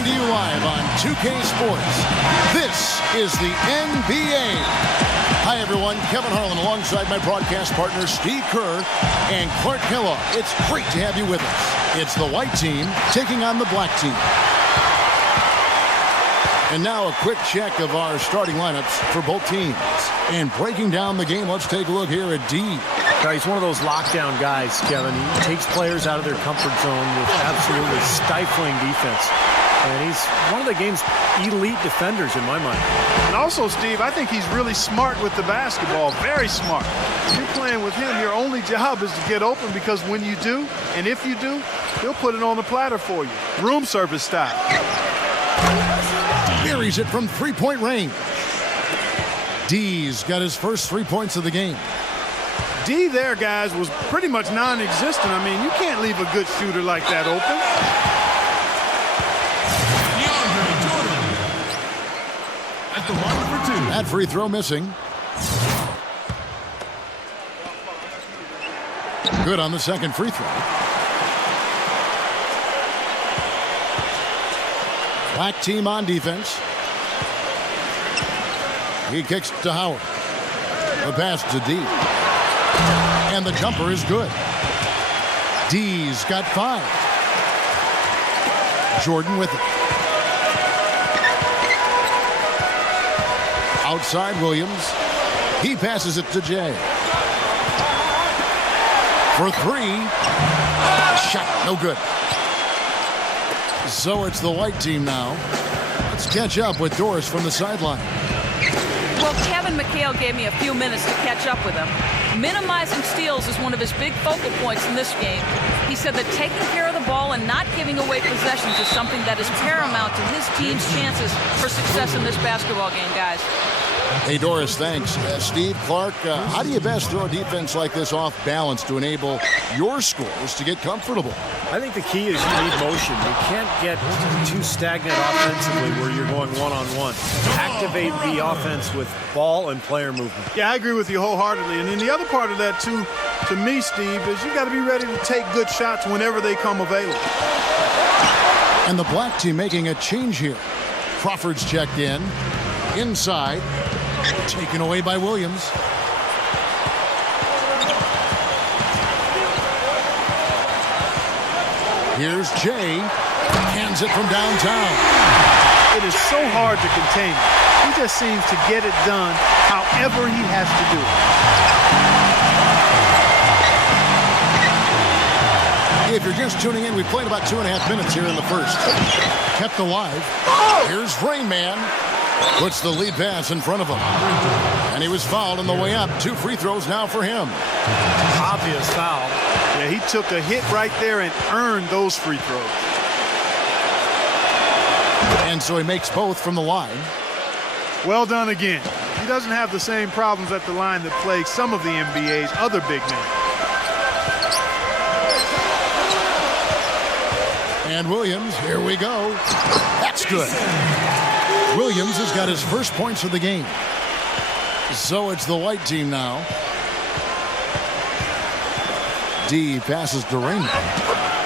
coming to you live on 2K Sports. This is the NBA. Hi, everyone. Kevin Harlan alongside my broadcast partner, Steve Kerr and Clark Kellogg. It's great to have you with us. It's the white team taking on the black team. And now a quick check of our starting lineups for both teams. And breaking down the game, let's take a look here at D. He's one of those lockdown guys, Kevin. He takes players out of their comfort zone with absolutely stifling defense. And he's one of the game's elite defenders in my mind. And also, Steve, I think he's really smart with the basketball. Very smart. If you're playing with him, your only job is to get open, because when you do, and if you do, he'll put it on the platter for you. Room service style. Buries it from three-point range. D's got his first 3 points of the game. D there, guys, was pretty much non-existent. I mean, you can't leave a good shooter like that open. At the line for two. That free throw missing. Good on the second free throw. Black team on defense. He kicks to Howard. The pass to D. And the jumper is good. D's got 5. Jordan with it. Outside Williams. He passes it to Jay. For 3. Shot no good. So it's the white team now. Let's catch up with Doris from the sideline. Well, Kevin McHale gave me a few minutes to catch up with him. Minimizing steals is one of his big focal points in this game. He said that taking care of the ball and not giving away possessions is something that is paramount to his team's chances for success in this basketball game, guys. Hey, Doris, thanks. Steve, Clark, how do you best throw a defense like this off balance to enable your scores to get comfortable? I think the key is you need motion. You can't get too stagnant offensively where you're going one-on-one. Activate the offense with ball and player movement. Yeah, I agree with you wholeheartedly. And then the other part of that, too, to me, Steve, is you got to be ready to take good shots whenever they come available. And the black team making a change here. Crawford's checked in. Inside. Taken away by Williams. Here's Jay. Hands it from downtown. It is so hard to contain him. He just seems to get it done however he has to do it. If you're just tuning in, we played about 2.5 minutes here in the first. Kept alive. Here's Rain Man. Puts the lead pass in front of him. And he was fouled on the way up. 2 free throws now for him. Obvious foul. Yeah, he took a hit right there and earned those free throws. And so he makes both from the line. Well done again. He doesn't have the same problems at the line that plague some of the NBA's other big men. And Williams, here we go. That's good. Williams has got his first points of the game. So it's the white team now. D passes to Raymond.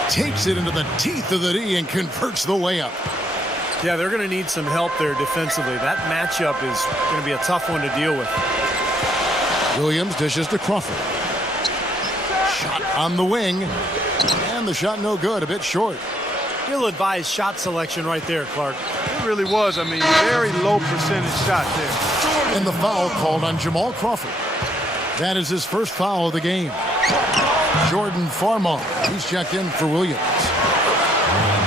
Takes it into the teeth of the D and converts the way up. Yeah, they're going to need some help there defensively. That matchup is going to be a tough one to deal with. Williams dishes to Crawford. Shot on the wing. And the shot no good, a bit short. Ill-advised shot selection right there, Clark. It really was. I mean, very low percentage shot there. And the foul called on Jamal Crawford. That is his first foul of the game. Jordan Farmar, he's checked in for Williams.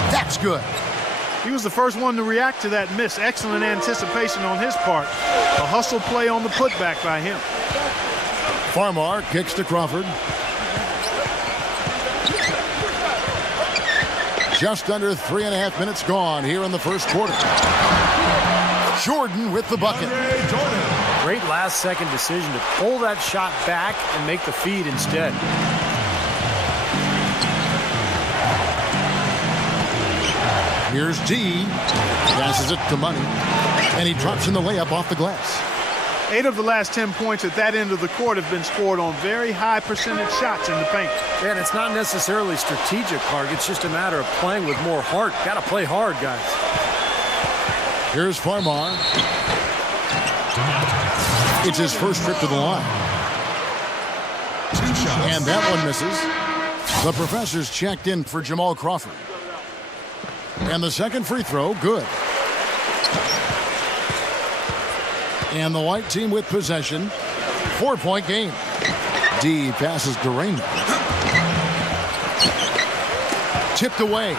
That's good. He was the first one to react to that miss. Excellent anticipation on his part. A hustle play on the putback by him. Farmar kicks to Crawford. Just under 3.5 minutes gone here in the first quarter. Jordan with the bucket. Great last-second decision to pull that shot back and make the feed instead. Here's D. Passes it to Money. And he drops in the layup off the glass. 8 of the last 10 points at that end of the court have been scored on very high percentage shots in the paint. And it's not necessarily strategic, Clark. It's just a matter of playing with more heart. Got to play hard, guys. Here's Farmar. It's his first trip to the line. 2 shots. And that one misses. The Professor's checked in for Jamal Crawford. And the second free throw, good. And the white team with possession. 4-point game. D passes to Raymond. Tipped away.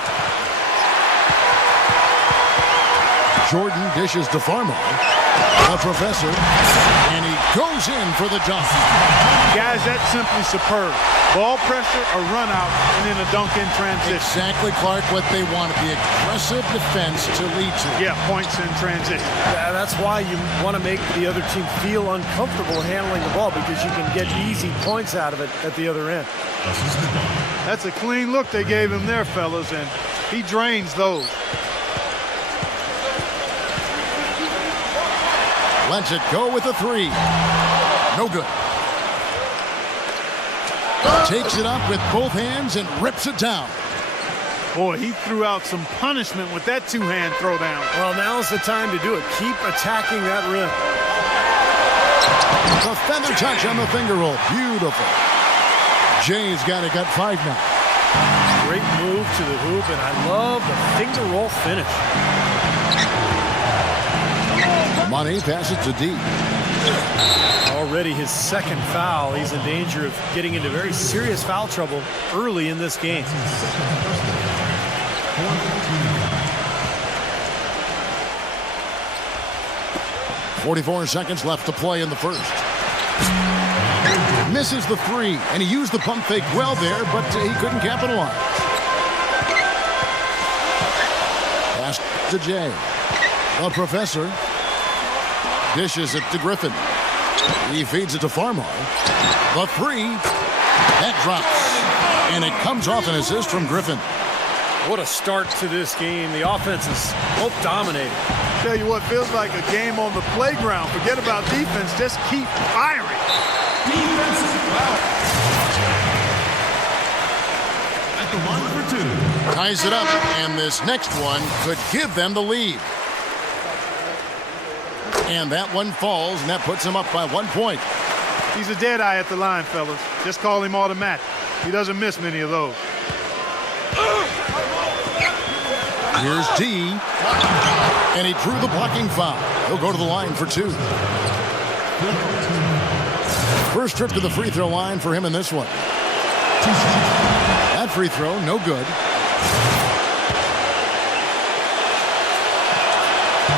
Jordan dishes to Farmar. The Professor. And he goes in for the dunk. Guys, that's simply superb. Ball pressure, a run out, and then a dunk in transition. Exactly, Clark, what they wanted. The aggressive defense to lead to. Yeah, points in transition. Yeah, that's why you want to make the other team feel uncomfortable handling the ball, because you can get easy points out of it at the other end. That's a clean look they gave him there, fellas, and he drains those. Lets it go with a 3. No good. Takes it up with both hands and rips it down. Boy, he threw out some punishment with that two-hand throwdown. Well, now's the time to do it. Keep attacking that rim. The feather touch on the finger roll. Beautiful. Jay's got it, got 5 now. Great move to the hoop, and I love the finger roll finish. Money passes to D. Already his second foul. He's in danger of getting into very serious foul trouble early in this game. 44 seconds left to play in the first. Misses the 3, and he used the pump fake well there, but he couldn't capitalize. Pass to Jay. The Professor dishes it to Griffin. He feeds it to Farmar. The 3, that drops, and it comes off an assist from Griffin. What a start to this game. The offense is both dominating. Tell you what, feels like a game on the playground. Forget about defense, just keep firing. Defensive foul. At the line for 2. Ties it up, and this next one could give them the lead. And that one falls, and that puts him up by 1 point. He's a dead eye at the line, fellas. Just call him automatic. He doesn't miss many of those. Here's D, and he drew the blocking foul. He'll go to the line for 2. First trip to the free throw line for him in this one. That free throw, no good.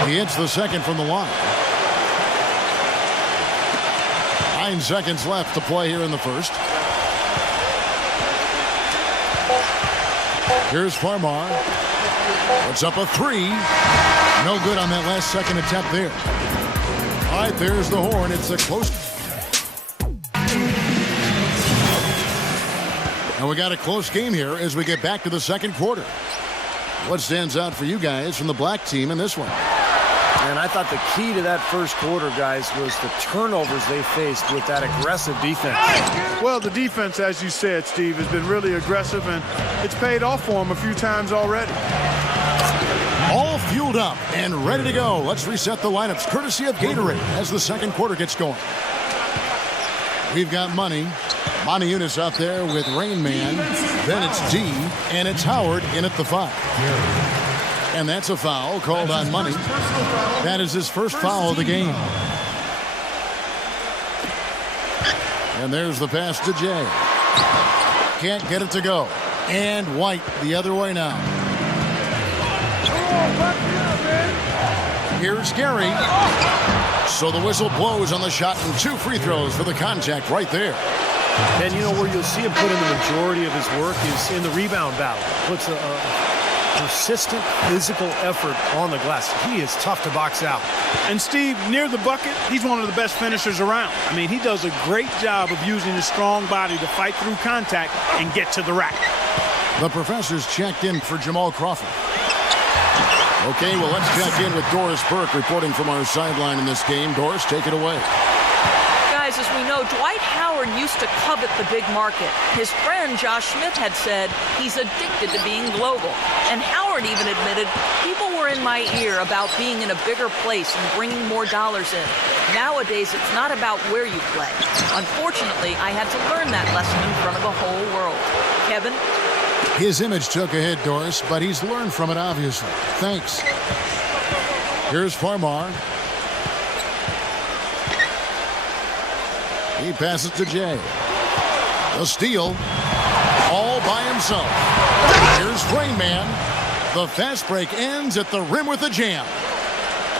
He hits the second from the line. 9 seconds left to play here in the first. Here's Farmar. Puts up a 3. No good on that last second attempt there. All right, there's the horn. It's a close. And we got a close game here as we get back to the second quarter. What stands out for you guys from the black team in this one? And I thought the key to that first quarter, guys, was the turnovers they faced with that aggressive defense. Well, the defense, as you said, Steve, has been really aggressive, and it's paid off for them a few times already. All fueled up and ready to go. Let's reset the lineups courtesy of Gatorade as the second quarter gets going. We've got Money Unis out there with Rain Man. Then it's D, and it's Howard in at the 5. And that's a foul called on Money. That is his first foul of the game. And there's the pass to Jay. Can't get it to go. And White the other way now. Here's Gary. So the whistle blows on the shot, and 2 free throws for the contact right there. And you know where you'll see him put in the majority of his work is in the rebound battle. Puts a persistent physical effort on the glass. He is tough to box out. And Steve, near the bucket, he's one of the best finishers around. I mean, he does a great job of using his strong body to fight through contact and get to the rack. The Professor's checked in for Jamal Crawford. Okay, well, let's check in with Doris Burke reporting from our sideline in this game. Doris, take it away. Guys, as we know, Dwight Howard used to covet the big market. His friend Josh Smith had said he's addicted to being global. And Howard even admitted people were in my ear about being in a bigger place and bringing more dollars in. Nowadays, it's not about where you play. Unfortunately, I had to learn that lesson in front of the whole world. Kevin? His image took a hit, Doris, but he's learned from it, obviously. Thanks. Here's Farmar. He passes to Jay. A steal. All by himself. Here's Rain Man. The fast break ends at the rim with a jam.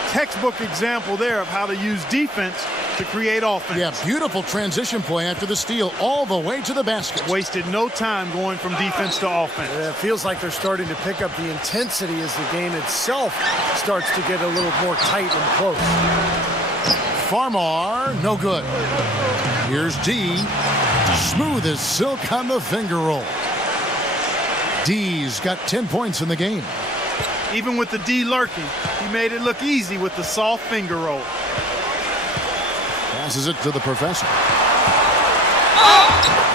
Textbook example there of how to use defense to create offense. Yeah, beautiful transition play after the steal all the way to the basket. Wasted no time going from defense to offense. It feels like they're starting to pick up the intensity as the game itself starts to get a little more tight and close. Farmar, no good. Here's D. Smooth as silk on the finger roll. D's got 10 points in the game. Even with the D lurking, he made it look easy with the soft finger roll. Passes it to the professor.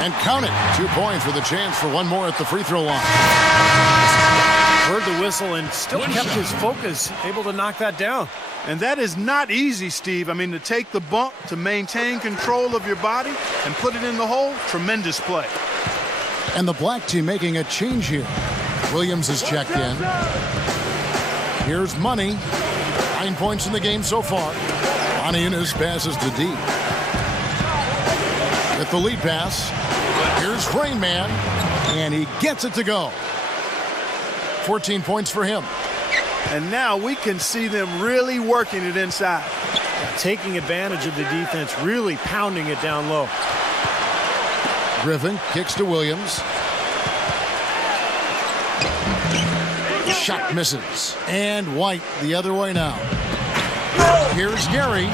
And count it. 2 points with a chance for one more at the free throw line. Heard the whistle and still kept his focus, able to knock that down. And that is not easy, Steve. I mean, to take the bump, to maintain control of your body, and put it in the hole, tremendous play. And the black team making a change here. Williams is checked in. Here's Money. 9 points in the game so far. Anianis passes to D. With the lead pass. Here's Rain Man. And he gets it to go. 14 points for him. And now we can see them really working it inside. Taking advantage of the defense, really pounding it down low. Griffin kicks to Williams. Shot misses. And White the other way now. Here's Gary.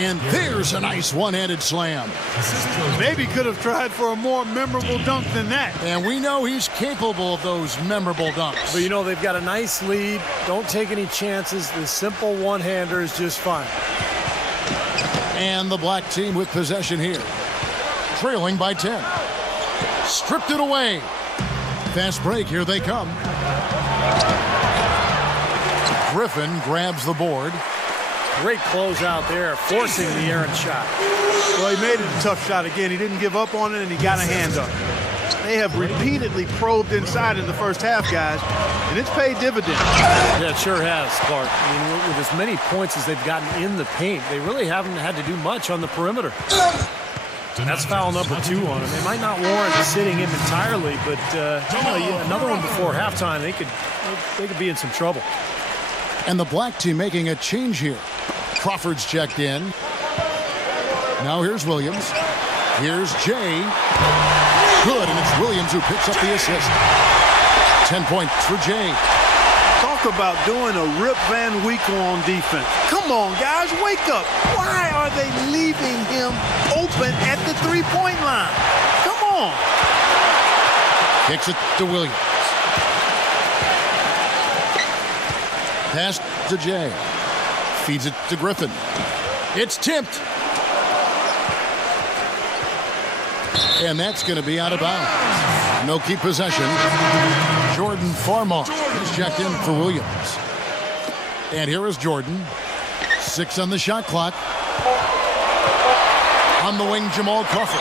And there's a nice one-handed slam. Maybe could have tried for a more memorable dunk than that. And we know he's capable of those memorable dunks. But, you know, they've got a nice lead. Don't take any chances. The simple one-hander is just fine. And the black team with possession here. Trailing by 10. Stripped it away. Fast break. Here they come. Griffin grabs the board. Great close out there, forcing the errant shot. Well, he made it a tough shot again. He didn't give up on it, and he got a hand up. They have repeatedly probed inside in the first half, guys, and it's paid dividends. Yeah, it sure has, Clark. I mean, with as many points as they've gotten in the paint, they really haven't had to do much on the perimeter. That's foul number 2 on him. They might not warrant sitting him entirely, but another one before halftime, they could be in some trouble. And the black team making a change here. Crawford's checked in. Now here's Williams. Here's Jay. Good, and it's Williams who picks up the assist. 10 points for Jay. Talk about doing a Rip Van Winkle on defense. Come on, guys, wake up. Why are they leaving him open at the three-point line? Come on. Kicks it to Williams. Pass to Jay. Feeds it to Griffin. It's tipped. And that's going to be out of bounds. No keep possession. Jordan Farmar is checked in for Williams. And here is Jordan. 6 on the shot clock. On the wing, Jamal Crawford.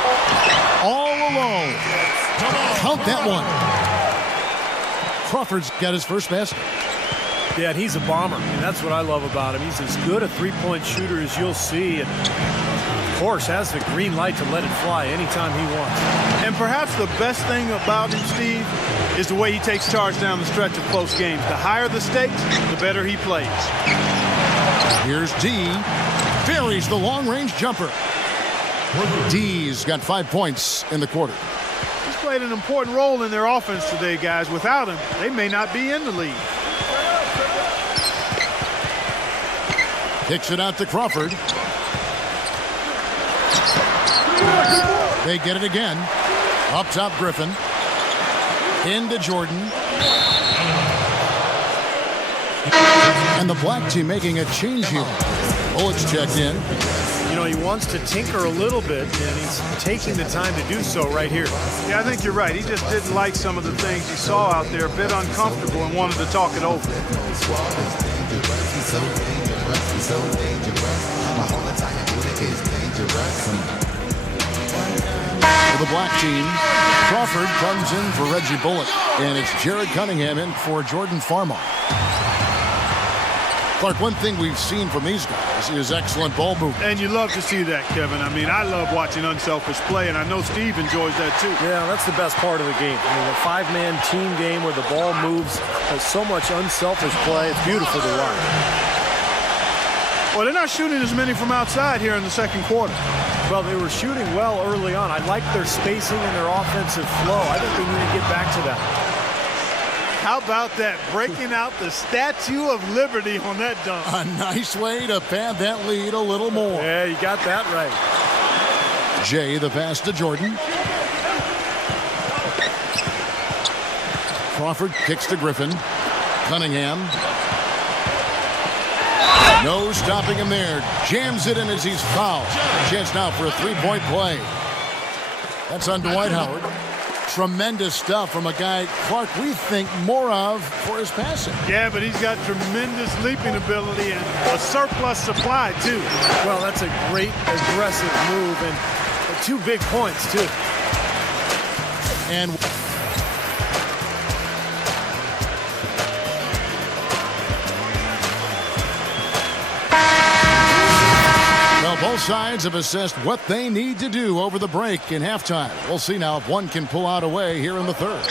All alone. Count that one. Crawford's got his first basket. Yeah, and he's a bomber. I mean, that's what I love about him. He's as good a three-point shooter as you'll see. And, of course, has the green light to let it fly anytime he wants. And perhaps the best thing about him, Steve, is the way he takes charge down the stretch of close games. The higher the stakes, the better he plays. Here's D. Buries the long-range jumper. D's got 5 points in the quarter. He's played an important role in their offense today, guys. Without him, they may not be in the lead. Kicks it out to Crawford. They get it again. Up top, Griffin. Into Jordan. And the black team making a change here. Bullock's checked in. You know, he wants to tinker a little bit, and he's taking the time to do so right here. Yeah, I think you're right. He just didn't like some of the things he saw out there, a bit uncomfortable, and wanted to talk it over. For the black team, Crawford comes in for Reggie Bullock, and it's Jared Cunningham in for Jordan Farmar. Clark, one thing we've seen from these guys is excellent ball movement. And you love to see that, Kevin. I mean, I love watching unselfish play, and I know Steve enjoys that too. Yeah, that's the best part of the game. I mean, a five-man team game where the ball moves, there's so much unselfish play. It's beautiful to watch. Well, they're not shooting as many from outside here in the second quarter. Well, they were shooting well early on. I like their spacing and their offensive flow. I think they need to get back to that. How about that? Breaking out the Statue of Liberty on that dunk. A nice way to pad that lead a little more. Yeah, you got that right. Jay, the pass to Jordan. Crawford kicks to Griffin. Cunningham. No stopping him there. Jams it in as he's fouled. Chance now for a three-point play. That's on Dwight Howard. Tremendous stuff from a guy, Clark, we think more of for his passing. Yeah, but he's got tremendous leaping ability and a surplus supply, too. Well, that's a great aggressive move, and 2 big points, too. And both sides have assessed what they need to do over the break in halftime. We'll see now if one can pull out away here in the third.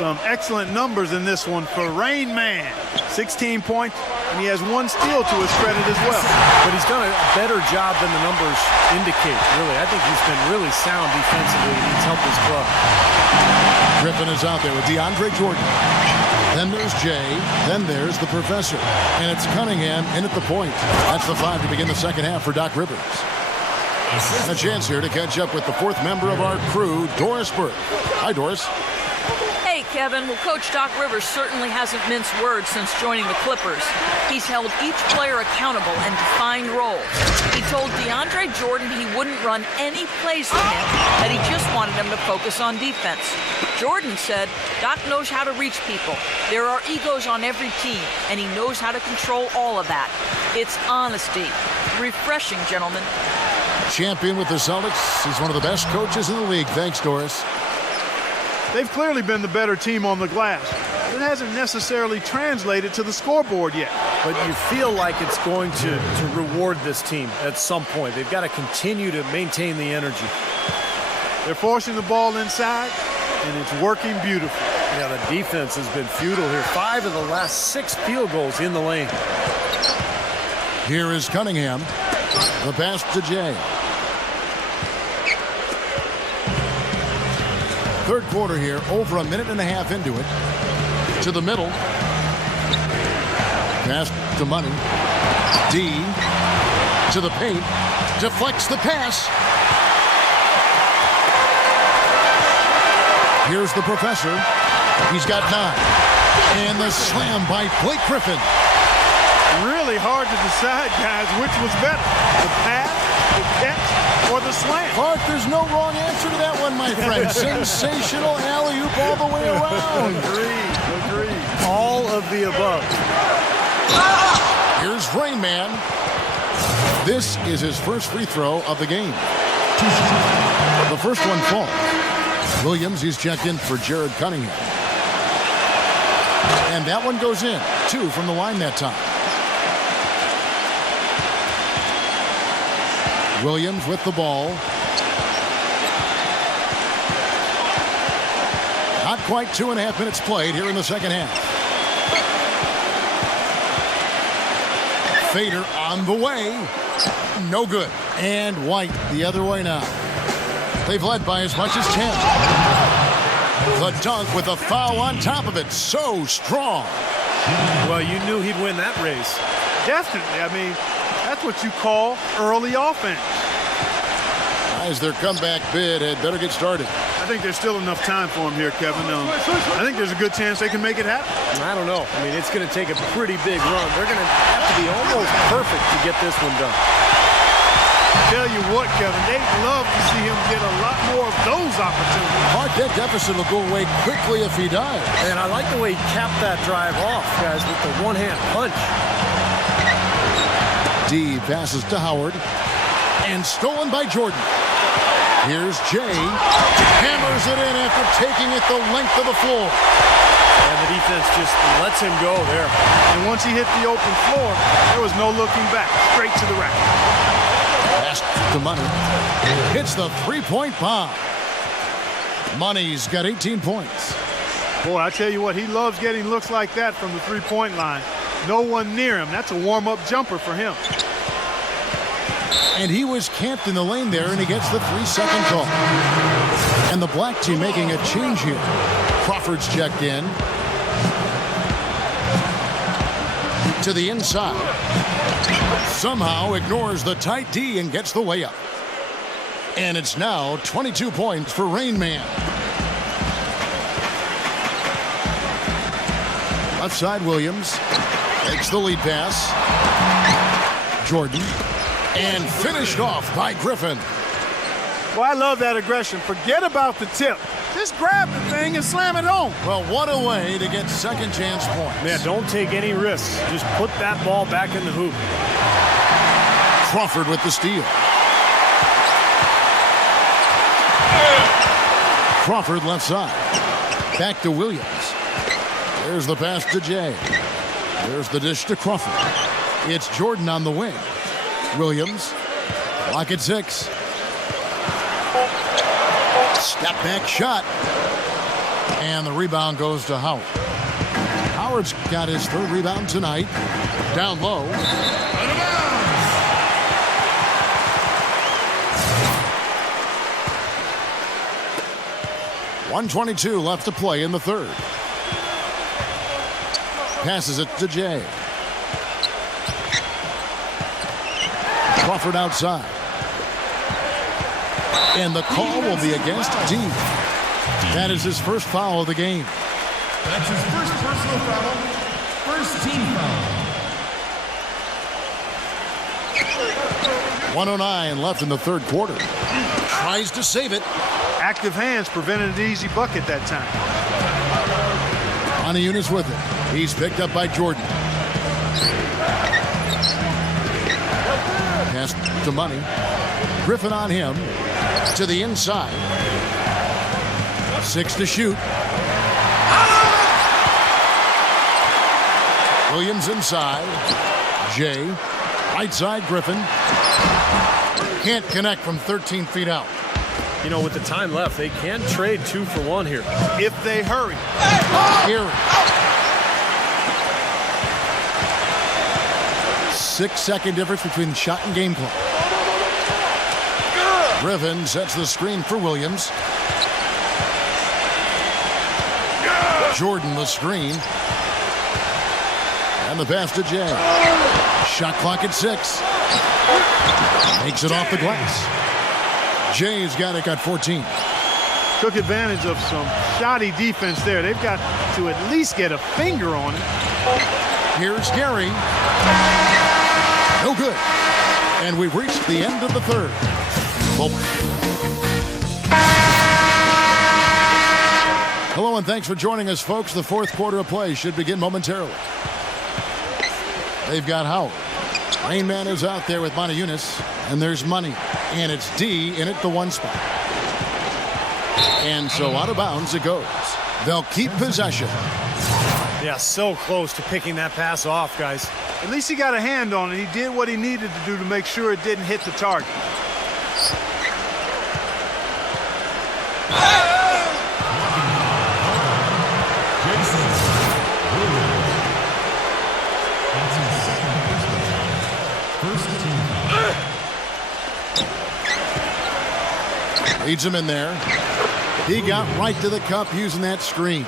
Some excellent numbers in this one for Rain Man. 16 points, and he has 1 steal to his credit as well. But he's done a better job than the numbers indicate, really. I think he's been really sound defensively, and he's helped his club. Griffin is out there with DeAndre Jordan. Then there's Jay. Then there's the professor. And it's Cunningham in at the point. That's the 5 to begin the second half for Doc Rivers. A chance here to catch up with the 4th member of our crew, Doris Burke. Hi, Doris. Hey, Kevin. Well, Coach Doc Rivers certainly hasn't minced words since joining the Clippers. He's held each player accountable and defined roles. He told DeAndre Jordan he wouldn't run any plays for him, that he just wanted him to focus on defense. Jordan said, Doc knows how to reach people. There are egos on every team, and he knows how to control all of that. It's honesty. Refreshing, gentlemen. Champion with the Celtics. He's one of the best coaches in the league. Thanks, Doris. They've clearly been the better team on the glass. It hasn't necessarily translated to the scoreboard yet. But you feel like it's going to reward this team at some point. They've got to continue to maintain the energy. They're forcing the ball inside, and it's working beautifully. Yeah, the defense has been futile here. 5 of the last 6 field goals in the lane. Here is Cunningham. The pass to Jay. Third quarter here, over a minute and a half into it. To the middle. Pass to Money. D. To the paint. Deflects the pass. Here's the professor. He's got 9. And the slam by Blake Griffin. Really hard to decide, guys, which was better. The pass, the catch, or the slam. Clark, there's no wrong answer to that one, my friend. Sensational alley-oop all the way around. Agreed. All of the above. Here's Rain Man. This is his first free throw of the game. The first one falls. Williams, he's checked in for Jared Cunningham. And that one goes in. 2 from the line that time. Williams with the ball. Not quite 2.5 minutes played here in the second half. Fader on the way. No good. And White the other way now. They've led by as much as 10. The dunk with a foul on top of it. So strong. Well, you knew he'd win that race. Definitely. I mean, that's what you call early offense. As their comeback bid had better get started. I think there's still enough time for them here, Kevin. I think there's a good chance they can make it happen. I don't know. I mean, it's going to take a pretty big run. They're going to have to be almost perfect to get this one done. Tell you what, Kevin, they'd love to see him get a lot more of those opportunities. Hard that deficit will go away quickly if he does. And I like the way he capped that drive off, guys, with the one-hand punch. D passes to Howard. And stolen by Jordan. Here's Jay. Hammers it in after taking it the length of the floor. And the defense just lets him go there. And once he hit the open floor, there was no looking back. Straight to the rack. Pass to Money. Hits the three-point bomb. Money's got 18 points. Boy, I tell you what, he loves getting looks like that from the three-point line. No one near him. That's a warm-up jumper for him. And he was camped in the lane there, and he gets the 3-second call. And the black team making a change here. Crawford's checked in. To the inside. Somehow ignores the tight D and gets the way up. And it's now 22 points for Rain Man. Left side, Williams. Takes the lead pass. Jordan. And finished off by Griffin. Well, I love that aggression. Forget about the tip. Just grab the thing and slam it home. Well, what a way to get second chance points. Man, don't take any risks. Just put that ball back in the hoop. Crawford with the steal. Crawford left side. Back to Williams. There's the pass to Jay. There's the dish to Crawford. It's Jordan on the wing. Williams, lock at 6. Step back shot. And the rebound goes to Howard. Howard's got his third rebound tonight. Down low. 1:22 left to play in the third. Passes it to Jay. Crawford outside. And the call will be against D. That is his first foul of the game. That's his first personal foul. First team foul. 1:09 left in the third quarter. Tries to save it. Active hands prevented an easy bucket that time. Eunice with it. He's picked up by Jordan. Pass to Money. Griffin on him. To the inside. 6 to shoot. Williams inside. Jay. Right side, Griffin. Can't connect from 13 feet out. You know, with the time left, they can trade 2 for 1 here. If they hurry. Here. 6-second difference between shot and game clock. Griffin sets the screen for Williams. Jordan the screen. And the pass to Jay. Shot clock at 6. Makes it off the glass. Jay's got it, got 14. Took advantage of some shoddy defense there. They've got to at least get a finger on it. Here's Gary. No good. And we've reached the end of the third. Hello and thanks for joining us, folks. The fourth quarter of play should begin momentarily. They've got Howard. Rain Man is out there with Eunice, and there's Money. And it's D in at the 1 spot. And so out of bounds it goes. They'll keep possession. Yeah, so close to picking that pass off, guys. At least he got a hand on it. He did what he needed to do to make sure it didn't hit the target. Leads him in there. He got right to the cup using that screen.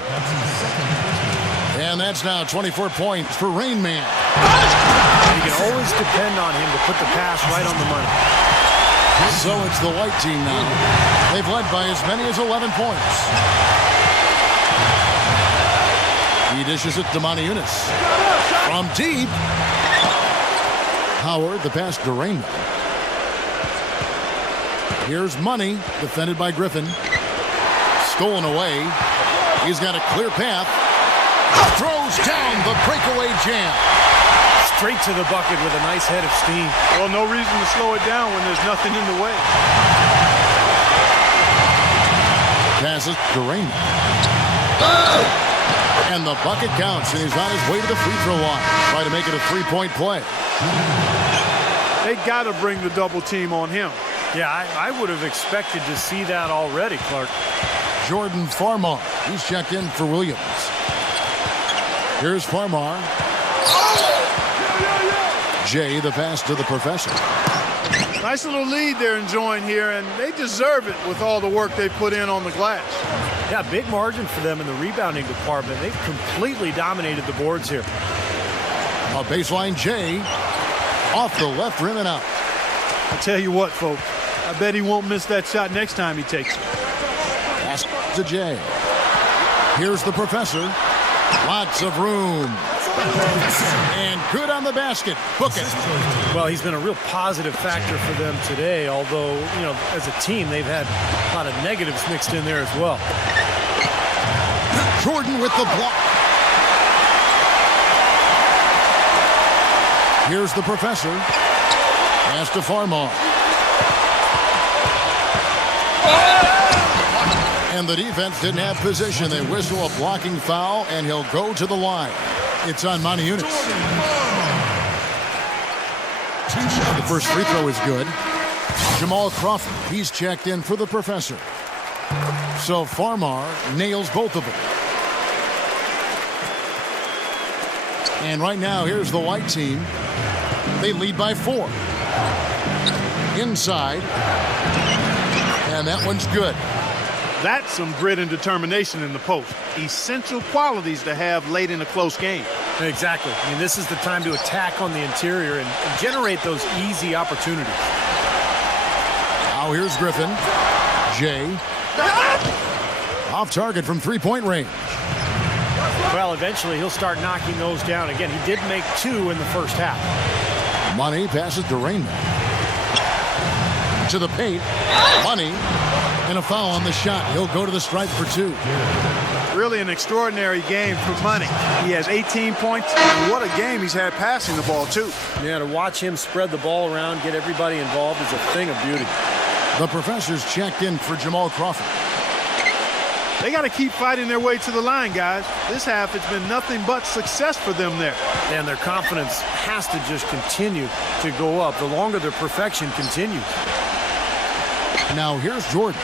And that's now 24 points for Rain Man. And you can always depend on him to put the pass right on the money. So it's the white team now. They've led by as many as 11 points. He dishes it to Yunus. From deep. Howard, the pass to Raymond. Here's Money, defended by Griffin. Stolen away. He's got a clear path. Throws down the breakaway jam. Straight to the bucket with a nice head of steam. Well, no reason to slow it down when there's nothing in the way. Passes to Raymond. And the bucket counts, and he's on his way to the free throw line. Try to make it a three-point play. They got to bring the double team on him. Yeah, I would have expected to see that already, Clark. Jordan Farmar. He's checked in for Williams. Here's Farmar. Jay, the pass to the professor. Nice little lead they're enjoying here, and they deserve it with all the work they put in on the glass. Yeah, big margin for them in the rebounding department. They've completely dominated the boards here. A baseline Jay. Off the left rim and out. I'll tell you what, folks. I bet he won't miss that shot next time he takes it. Pass to Jay. Here's the professor. Lots of room. And good on the basket. Book it. Well, he's been a real positive factor for them today, although, you know, as a team, they've had a lot of negatives mixed in there as well. Jordan with the block. Here's the professor. Pass to Farmar. And the defense didn't have position. They whistle a blocking foul, and he'll go to the line. It's on Yunus. The first free throw is good. Jamal Crawford, he's checked in for the professor. So Farmar nails both of them. And right now, here's the white team. They lead by 4. Inside. And that one's good. That's some grit and determination in the post. Essential qualities to have late in a close game. Exactly. I mean, this is the time to attack on the interior and generate those easy opportunities. Now here's Griffin. Jay. Off target from three-point range. Well, eventually he'll start knocking those down. Again, he did make 2 in the first half. Money passes to Raymond. To the paint. Money. And a foul on the shot. He'll go to the stripe for 2. Really an extraordinary game for Money. He has 18 points. And what a game he's had passing the ball, too. Yeah, to watch him spread the ball around, get everybody involved is a thing of beauty. The professor's checked in for Jamal Crawford. They got to keep fighting their way to the line, guys. This half, it's been nothing but success for them there. And their confidence has to just continue to go up the longer their perfection continues. Now here's Jordan.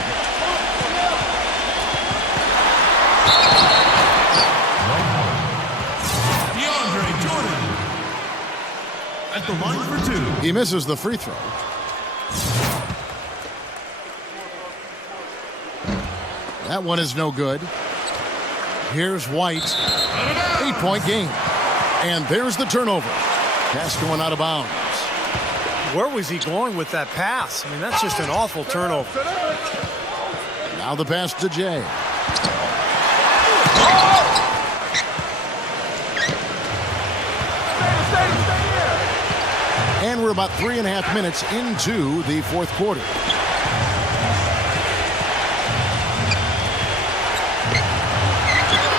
DeAndre Jordan at the line for 2. He misses the free throw. That one is no good. Here's White. 8-point game. And there's the turnover. Pass going out of bounds. Where was he going with that pass? I mean, that's just an awful turnover. Now the pass to Jay. And we're about 3.5 minutes into the fourth quarter.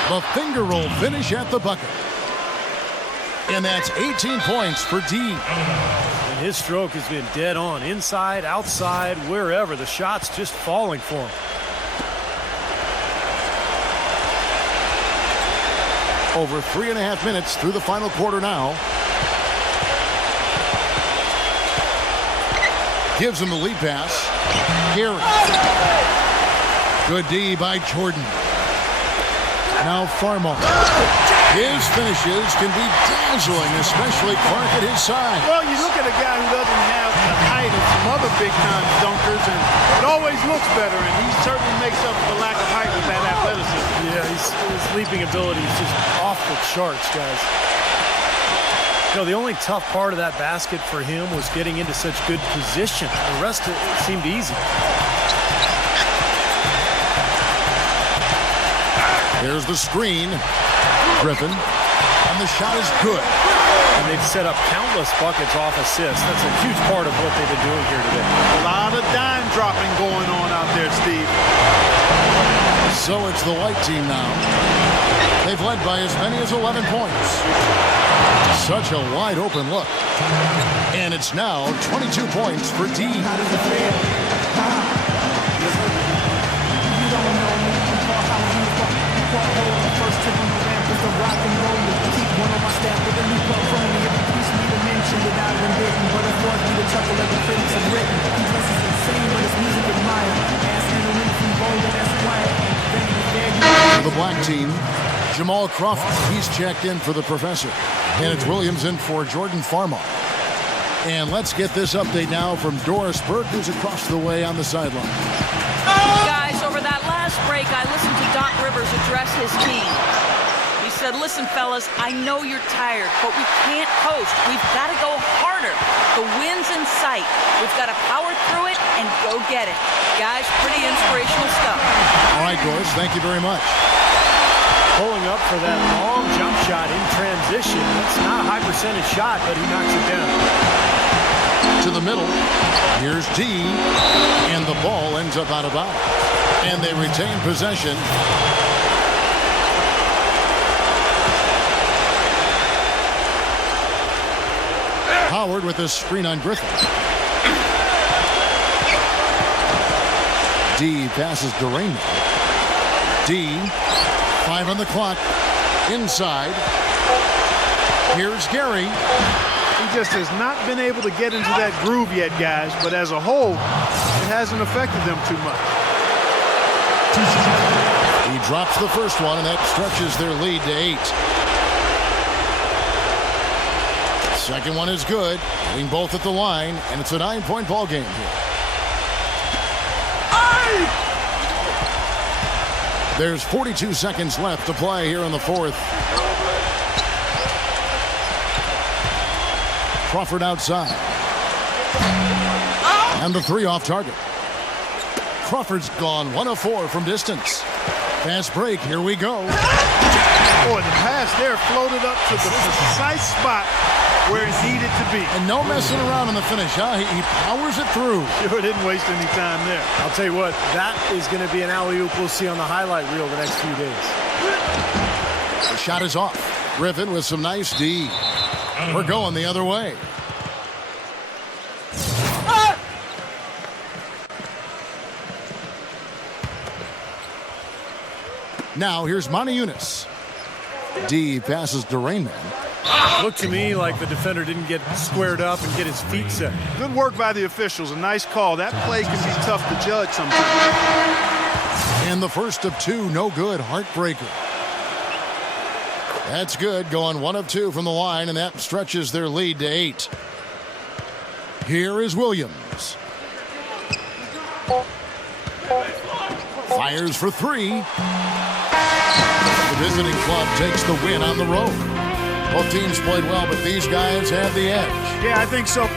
The finger roll finish at the bucket. And that's 18 points for D. And his stroke has been dead on. Inside, outside, wherever. The shot's just falling for him. Over 3.5 minutes through the final quarter now. Gives him the lead pass. Gary. Good D by Jordan. Now Farmar. His finishes can be dazzling, especially Clark at his side. Well, you look at a guy who doesn't have the height of some other big-time dunkers, and it always looks better, and he certainly makes up for the lack of height with that athleticism. Yeah, his leaping ability is just off the charts, guys. You know, the only tough part of that basket for him was getting into such good position. The rest of it seemed easy. Here's the screen. Griffin. And the shot is good. And they've set up countless buckets off assists. That's a huge part of what they've been doing here today. A lot of dime dropping going on out there, Steve. So it's the white team now. They've led by as many as 11 points. Such a wide open look. And it's now 22 points for D. For the black team, Jamal Crawford, he's checked in for the professor. And it's Williams in for Jordan Farmar. And let's get this update now from Doris Burke, who's across the way on the sideline. Guys, over that last break, I listened to Doc Rivers address his team. He said, listen, fellas, I know you're tired, but we can't coast. We've got to go harder. The win's in sight. We've got to power through it and go get it. Guys, pretty inspirational stuff. All right, Doris, thank you very much. Pulling up for that long jump shot in transition. That's not a high percentage shot, but he knocks it down. To the middle. Here's D. And the ball ends up out of bounds. And they retain possession. Howard with a screen on Griffin. D passes to Raymond. D, 5 on the clock. Inside. Here's Gary. He just has not been able to get into that groove yet, guys. But as a whole, it hasn't affected them too much. He drops the first one, and that stretches their lead to 8. Second one is good. Hitting both at the line, and it's a 9-point ball game here. There's 42 seconds left to play here in the fourth. Crawford outside. And the 3 off target. Crawford's gone 1 of 4 from distance. Fast break, here we go. Boy, the pass there floated up to the precise spot where it needed to be. And no messing around in the finish, huh? He powers it through. Sure didn't waste any time there. I'll tell you what, that is going to be an alley-oop we'll see on the highlight reel the next few days. The shot is off. Griffin with some nice D. We're going the other way. Now here's Monty Eunice. D passes to Rainman. Looked to me like the defender didn't get squared up and get his feet set. Good work by the officials. A nice call. That play can be tough to judge sometimes. And the first of 2, no good. Heartbreaker. That's good. Going 1 of 2 from the line, and that stretches their lead to 8. Here is Williams. Fires for 3. The visiting club takes the win on the road. Both teams played well, but these guys have the edge. Yeah, I think so.